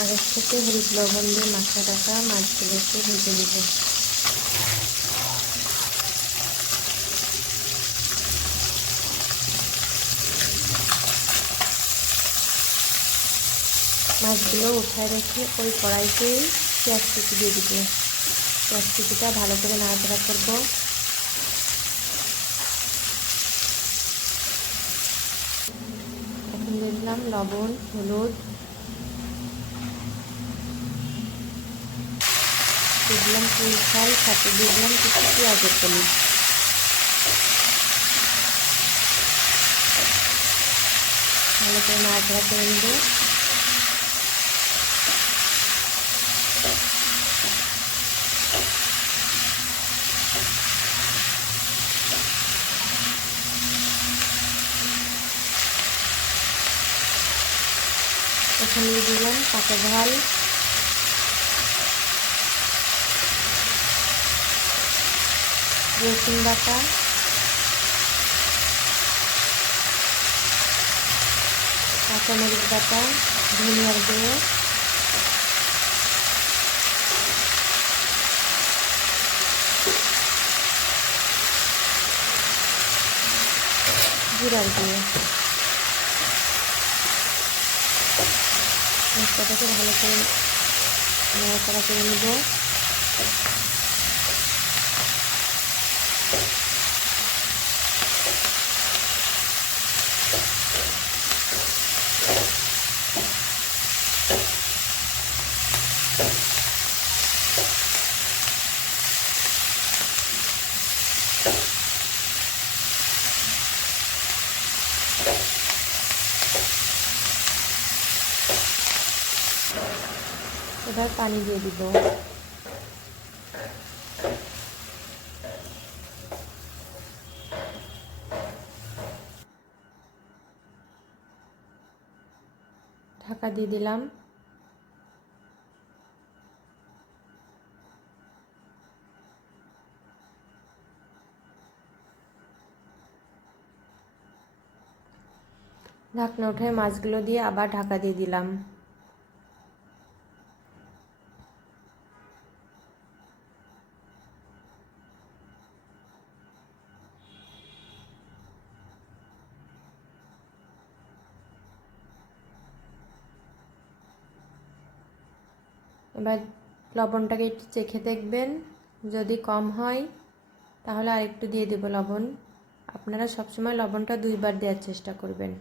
আগের থেকে হলুদ লবণ দিয়ে মাখা রাখা মাছগুলোকে ভেজে নেব। মাছগুলো উঠায় রেখে ওই কড়াইতেই পেঁয়াজ কুচি দিয়ে দিব। পেঁয়াজ কুচিটা ভালো করে নাড়াচাড়া করব। এখন দিয়ে দিলাম লবণ, হলুদ, দিয়ে দিলাম পুঁই শাক, সাথে দিয়ে দিলাম কিছু পেঁয়াজের কলি। ভালো করে নাড়াচাড়া করে নেব। এখানে দিয়ে দিলাম কাঁচা ঝাল, রসুন বাটা, কাঁচামরিচ বাটা, ধনিয়ার গুঁড়ো, জিরার গুঁড়ো। মশলাটাকে ভালো করে নাড়াচাড়া করে নেব। এবার পানি দিয়ে দিব। ঢাকা দিয়ে দিলাম। ঢাকনা উঠে মাছগুলো দিয়ে আবার ঢাকা দিয়ে দিলাম। এবার লবণটাকে একটু চেখে দেখবেন, যদি কম হয় তাহলে আরেকটু দিয়ে দেব লবণ। আপনারা সবসময় লবণটা 2 বার দেওয়ার চেষ্টা করবেন।